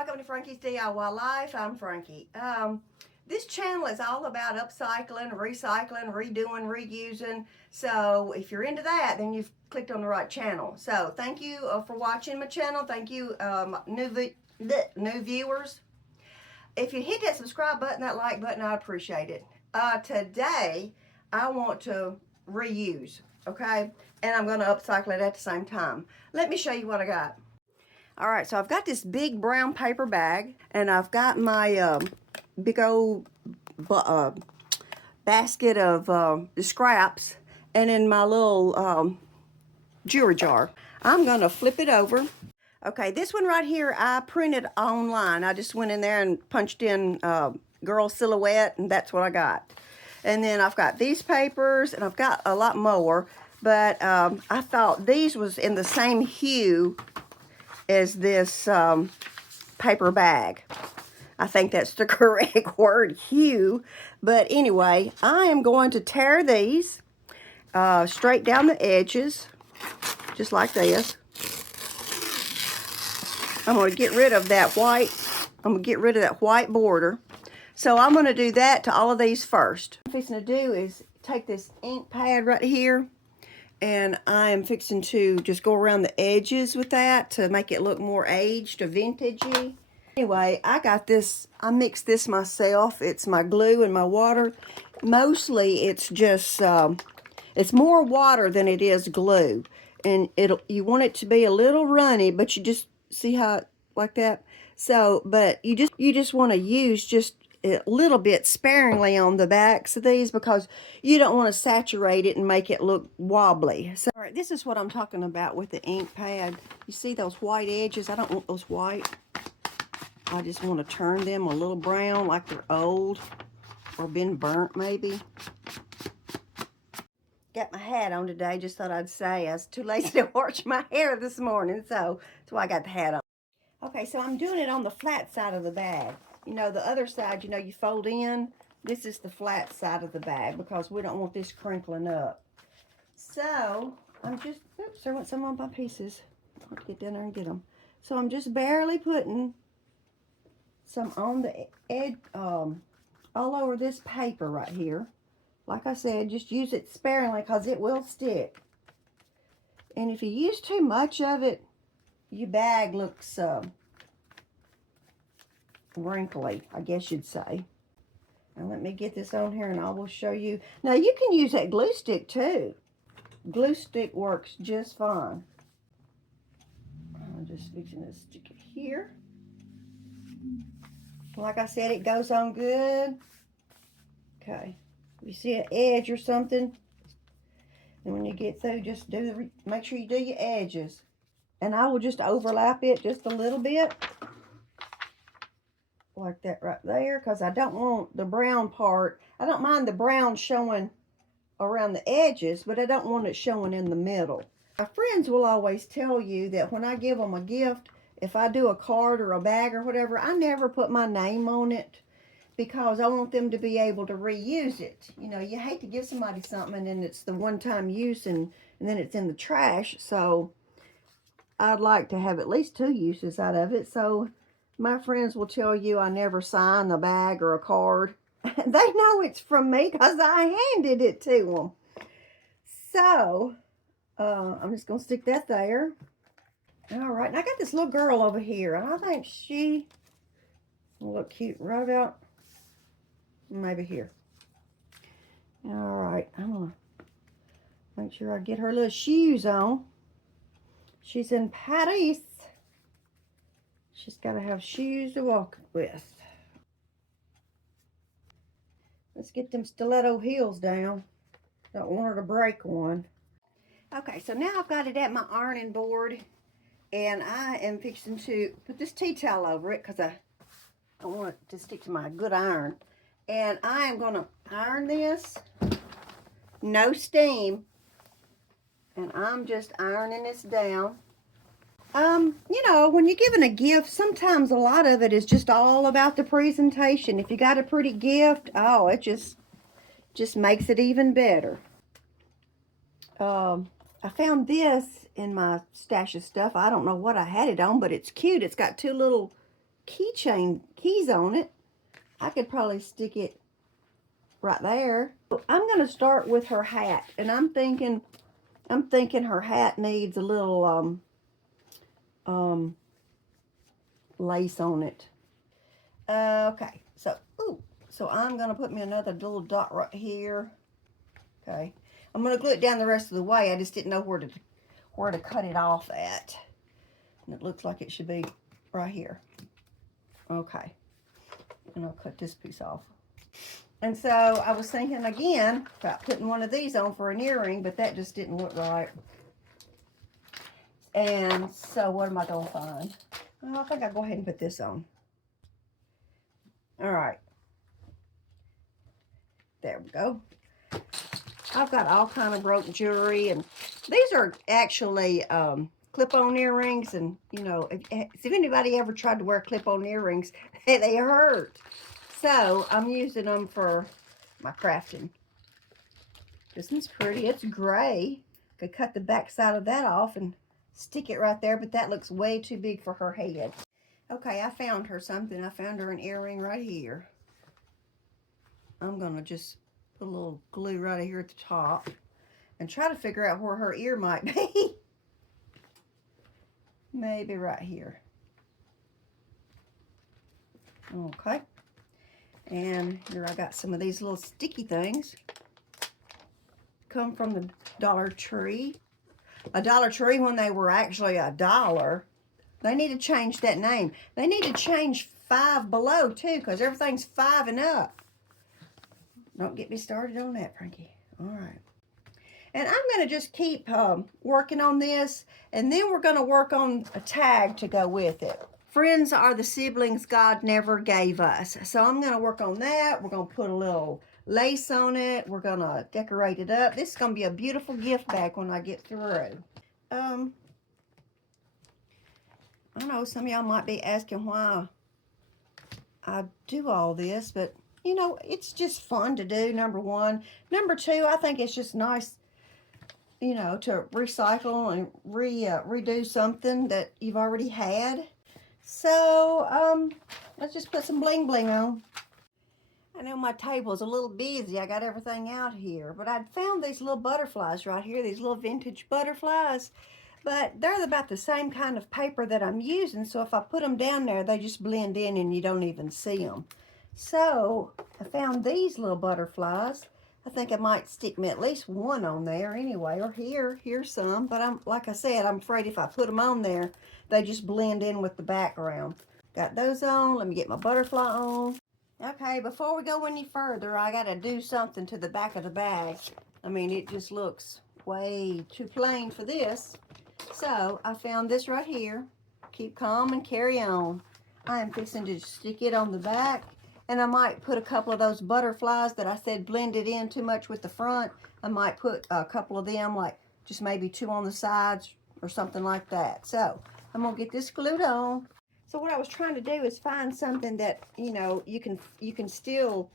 welcome to Frankie's DIY Life. I'm Frankie. This channel is all about upcycling, recycling, redoing, reusing. So if you're into that, then you've clicked on the right channel. So thank you for watching my channel. Thank you, new viewers. If you hit that subscribe button, that like button, I appreciate it. Today, I want to reuse, okay? And I'm going to upcycle it at the same time. Let me show you what I got. All right, so I've got this big brown paper bag, and I've got my big old basket of scraps, and in my little jewelry jar. I'm going to flip it over. Okay, this one right here, I printed online. I just went in there and punched in girl silhouette, and that's what I got. And then I've got these papers, and I've got a lot more, but I thought these was in the same hue as this paper bag. I think that's the correct word, hue. But anyway, I am going to tear these straight down the edges, just like this. I'm going to get rid of that white. I'm going to get rid of that white border. So I'm going to do that to all of these first. What I'm fixing to do is take this ink pad right here, and I am fixing to just go around the edges with that to make it look more aged or vintagey. Anyway, I got this, I mixed this myself. It's my glue and my water. Mostly it's just, it's more water than it is glue. And you want it to be a little runny, but you just see how, like that. So, but you just want to use just a little bit sparingly on the backs of these because you don't want to saturate it and make it look wobbly. So, all right, this is what I'm talking about with the ink pad. You see those white edges? I don't want those white. I just want to turn them a little brown like they're old or been burnt maybe. Got my hat on today. Just thought I'd say I was too lazy to wash my hair this morning, so that's why I got the hat on. Okay, so I'm doing it on the flat side of the bag. You know, the other side, you know, you fold in. This is the flat side of the bag because we don't want this crinkling up. So, I'm just, oops, I want some of my pieces. I'll have to get down there and get them. So, I'm just barely putting some on the edge, all over this paper right here. Like I said, just use it sparingly because it will stick. And if you use too much of it, your bag looks wrinkly, I guess you'd say. Now let me get this on here and I will show you. Now you can use that glue stick too. Glue stick works just fine. I'm just fixing to stick it here. Like I said, it goes on good. Okay. If you see an edge or something, and when you get through, just make sure you do your edges. And I will just overlap it just a little bit. Like that right there, because I don't want the brown part. I don't mind the brown showing around the edges, but I don't want it showing in the middle. My friends will always tell you that when I give them a gift, if I do a card or a bag or whatever, I never put my name on it because I want them to be able to reuse it. You know, you hate to give somebody something and then it's the one-time use and then it's in the trash. So I'd like to have at least 2 uses out of it. So my friends will tell you I never sign a bag or a card. They know it's from me because I handed it to them. So, I'm just going to stick that there. All right, and I got this little girl over here. And I think she will look cute right about maybe here. All right, I'm going to make sure I get her little shoes on. She's in Paris. She's got to have shoes to walk with. Let's get them stiletto heels down. Don't want her to break one. Okay, so now I've got it at my ironing board. And I am fixing to put this tea towel over it because I want it to stick to my good iron. And I am going to iron this. No steam. And I'm just ironing this down. You know, when you're giving a gift, sometimes a lot of it is just all about the presentation. If you got a pretty gift, oh, it just makes it even better. I found this in my stash of stuff. I don't know what I had it on, but it's cute. It's got 2 little keychain keys on it. I could probably stick it right there. I'm going to start with her hat, and I'm thinking her hat needs a little lace on it. Okay, so I'm going to put me another little dot right here. Okay, I'm going to glue it down the rest of the way. I just didn't know where to cut it off at. And it looks like it should be right here. Okay, and I'll cut this piece off. And so I was thinking again about putting one of these on for an earring, but that just didn't look right. And so what am I going to find? Oh, I think I'll go ahead and put this on. All right. There we go. I've got all kind of rope jewelry, and these are actually clip-on earrings. And you know, if anybody ever tried to wear clip-on earrings, they hurt. So I'm using them for my crafting. This one's pretty. It's gray. Could cut the back side of that off and stick it right there, but that looks way too big for her head. Okay, I found her something. I found her an earring right here. I'm gonna just put a little glue right here at the top and try to figure out where her ear might be. Maybe right here. Okay. And here I got some of these little sticky things. Come from the Dollar Tree. A Dollar Tree when they were actually $1. They need to change that name. They need to change Five Below too, because everything's 5 and up. Don't get me started on that, Frankie. All right. And I'm going to just keep working on this, and then we're going to work on a tag to go with it. Friends are the siblings God never gave us. So I'm going to work on that. We're going to put a little lace on it. We're going to decorate it up. This is going to be a beautiful gift bag when I get through. I know some of y'all might be asking why I do all this, but you know, it's just fun to do, number one. Number two, I think it's just nice, you know, to recycle and redo something that you've already had. So, let's just put some bling bling on. I know my table's a little busy. I got everything out here, but I'd found these little butterflies right here, these little vintage butterflies. But they're about the same kind of paper that I'm using, so if I put them down there, they just blend in and you don't even see them. So I found these little butterflies. I think I might stick me at least one on there anyway, or here's some. But like I said, I'm afraid if I put them on there, they just blend in with the background. Got those on. Let me get my butterfly on. Okay, before we go any further, I got to do something to the back of the bag. I mean, it just looks way too plain for this. So I found this right here. Keep calm and carry on. I am fixing to stick it on the back. And I might put a couple of those butterflies that I said blended in too much with the front. I might put a couple of them, like just maybe 2 on the sides or something like that. So I'm gonna get this glued on. So what I was trying to do is find something that, you know, you can still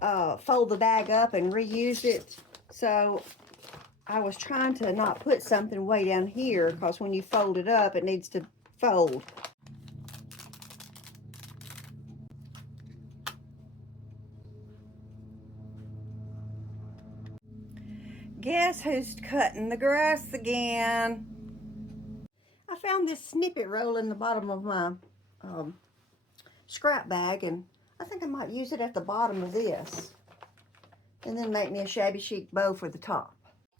fold the bag up and reuse it. So I was trying to not put something way down here, because when you fold it up, it needs to fold. Guess who's cutting the grass again? I found this snippet roll in the bottom of my scrap bag, and I think I might use it at the bottom of this, and then make me a shabby chic bow for the top.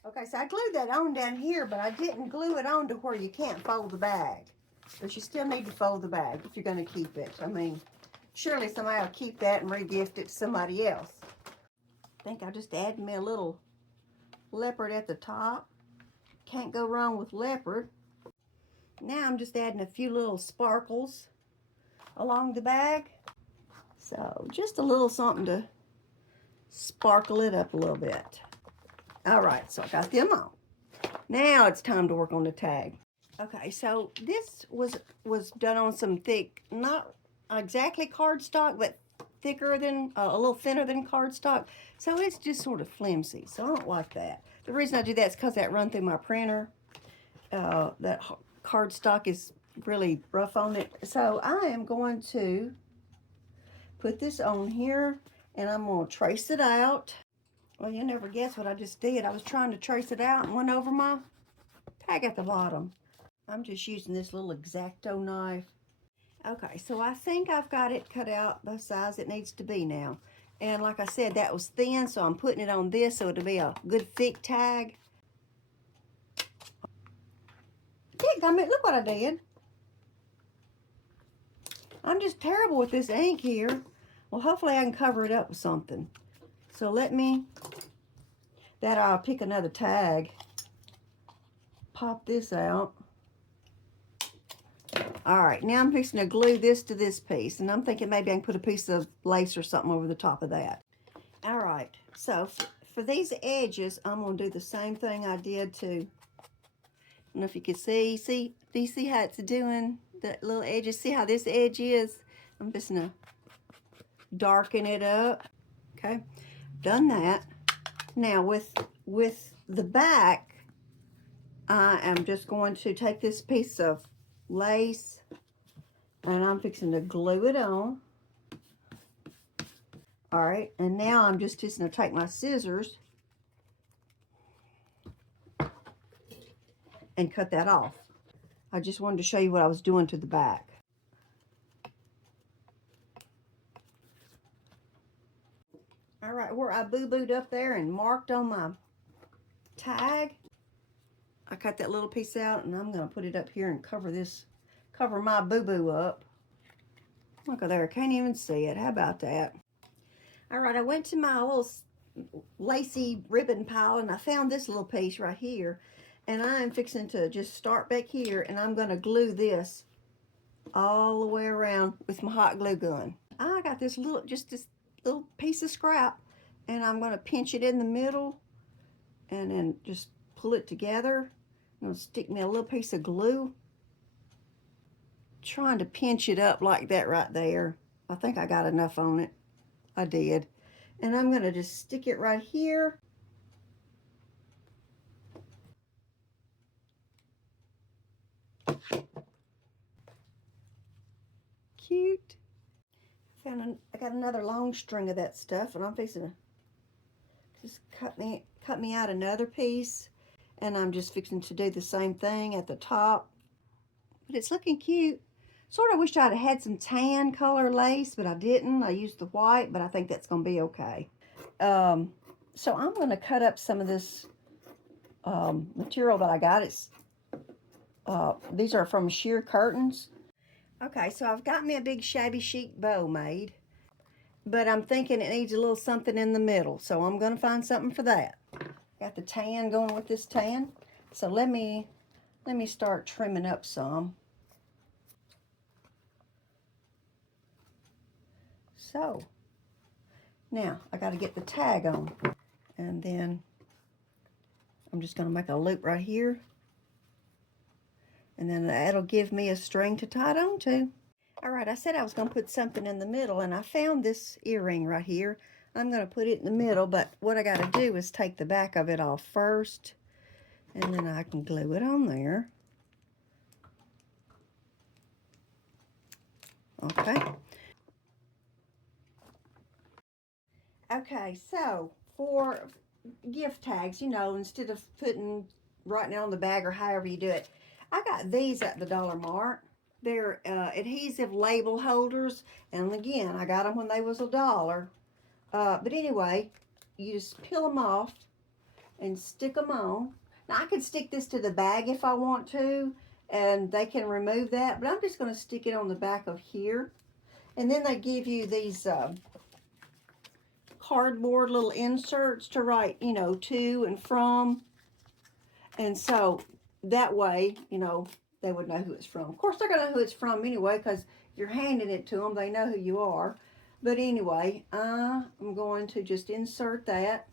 Okay, so I glued that on down here, but I didn't glue it on to where you can't fold the bag. But you still need to fold the bag if you're going to keep it. I mean, surely somebody will keep that and re-gift it to somebody else. I think I'll just add me a little leopard at the top. Can't go wrong with leopard. Now I'm just adding a few little sparkles along the bag. So just a little something to sparkle it up a little bit. All right, so I got them on. Now it's time to work on the tag. Okay, so this was done on some thick, not exactly cardstock, but thicker than, a little thinner than cardstock. So it's just sort of flimsy, so I don't like that. The reason I do that is because that run through my printer. That cardstock is really rough on it. So I am going to put this on here, and I'm going to trace it out. Well, you never guess what I just did. I was trying to trace it out and went over my tag at the bottom. I'm just using this little X-Acto knife. Okay, so I think I've got it cut out the size it needs to be now. And like I said, that was thin, so I'm putting it on this so it'll be a good thick tag. Dadgummit, look what I did. I'm just terrible with this ink here. Well, hopefully I can cover it up with something. So I'll pick another tag. Pop this out. All right, now I'm fixing to glue this to this piece, and I'm thinking maybe I can put a piece of lace or something over the top of that. All right, so for these edges, I'm gonna do the same thing I did to, I don't know if you can see, do you see how it's doing, the little edges? See how this edge is? I'm just gonna darken it up, okay? Done that. Now with the back, I am just going to take this piece of lace and I'm fixing to glue it on. All right, and now I'm just going to take my scissors and cut that off. I just wanted to show you what I was doing to the back. All right, where I boo-booed up there and marked on my tag, I cut that little piece out, and I'm going to put it up here and cover my boo-boo up. Look at there, I can't even see it. How about that? All right, I went to my little lacy ribbon pile, and I found this little piece right here, and I'm fixing to just start back here, and I'm going to glue this all the way around with my hot glue gun. I got this little piece of scrap, and I'm going to pinch it in the middle and then just pull it together. I'm going to stick me a little piece of glue, trying to pinch it up like that right there. I think I got enough on it. I did. And I'm going to just stick it right here. Cute. I got another long string of that stuff, and I'm fixing to just cut me out another piece, and I'm just fixing to do the same thing at the top. But it's looking cute. Sort of wish I'd have had some tan color lace, but I didn't. I used the white, but I think that's going to be okay. So I'm going to cut up some of this material that I got. These are from sheer curtains. Okay, so I've got me a big shabby chic bow made, but I'm thinking it needs a little something in the middle, so I'm going to find something for that. Got the tan going with this tan, so let me start trimming up some. So now I got to get the tag on, and then I'm just going to make a loop right here, and then that'll give me a string to tie it on to. All right, I said I was going to put something in the middle, and I found this earring right here. I'm going to put it in the middle, but what I got to do is take the back of it off first, and then I can glue it on there. Okay. Okay, so for gift tags, you know, instead of writing it on the bag or however you do it, I got these at the Dollar Mart. They're adhesive label holders, and again, I got them when they was $1. But anyway, you just peel them off and stick them on. Now, I could stick this to the bag if I want to, and they can remove that, but I'm just going to stick it on the back of here. And then they give you these cardboard little inserts to write, you know, to and from. And so that way, you know, they would know who it's from. Of course, they're going to know who it's from anyway, because you're handing it to them. They know who you are. But anyway, I'm going to just insert that.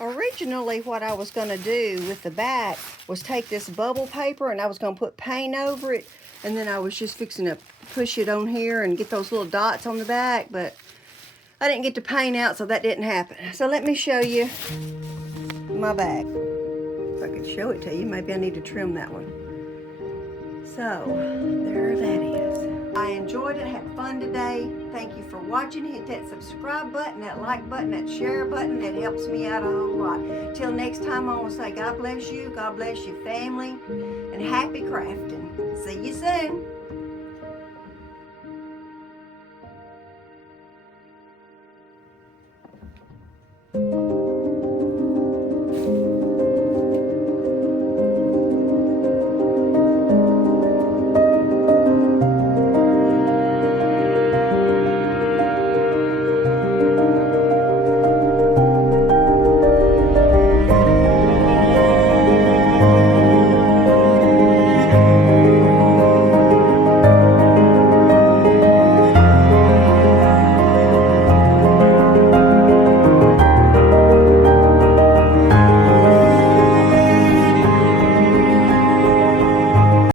Originally, what I was going to do with the back was take this bubble paper, and I was going to put paint over it, and then I was just fixing to push it on here and get those little dots on the back, but I didn't get to paint out, so that didn't happen. So let me show you my bag. If I could show it to you, maybe I need to trim that one. So, there that is. I enjoyed it, had fun today. Thank you for watching. Hit that subscribe button, that like button, that share button. That helps me out a whole lot. Till next time, I want to say God bless you, God bless your family, and happy crafting. See you soon.